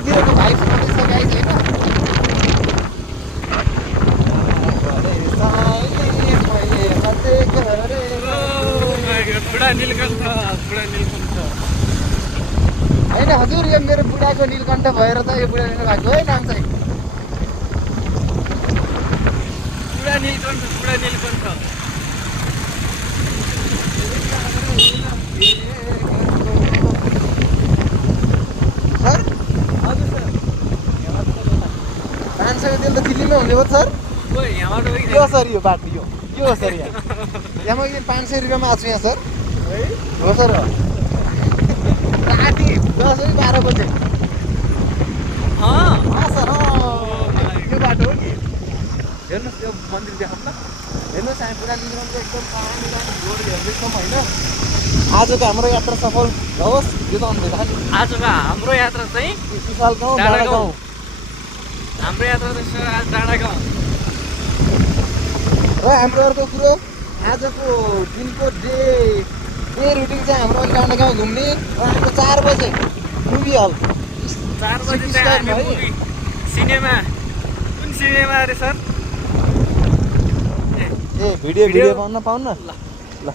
चारैतिरको भाइ सुन्दैछ गाइस हैन बुढा नीलकण्ठ होइन हजुर यो मेरो बुढाको नीलकण्ठ भएर त यो बुढा लिनु भएको है नाम चाहिँ बुढा नीलकण्ठ सर हजुर सर 500 तेल त दिल्लीमै हुने हो सर ओ यहाँबाट यो सर यो बाटो यो हो सर यहाँ म एकदिन 500 रुपियाँमा आएको छु यहाँ सर है हो सर राति 10-12 बजे सर यो बाटो हो कि हेर्नुहोस् यो मन्दिर देखाउँ न हेर्नुहोस् हामी पुरा नीलकण्ठ एकदम पानी रोड हेर्दैछौँ होइन आजको हाम्रो यात्रा सफल होस् यो त अन्त आजको हाम्रो यात्रा चाहिँ विशाल गाउँ डाँडा गाउँ हाम्रो यात्रा चाहिँ आज डाँडा गाउँ र हाम्रो अर्को कुरो आजको दिनको डे रुटिन चाहिँ हाम्रो डाँडा गाउँ घुम्ने र हाम्रो 4 बजे मुभी हल 4 बजे चाहिँ हामी मुभी सिनेमा कुन सिनेमा अरे सर ए भिडियो पाउन ल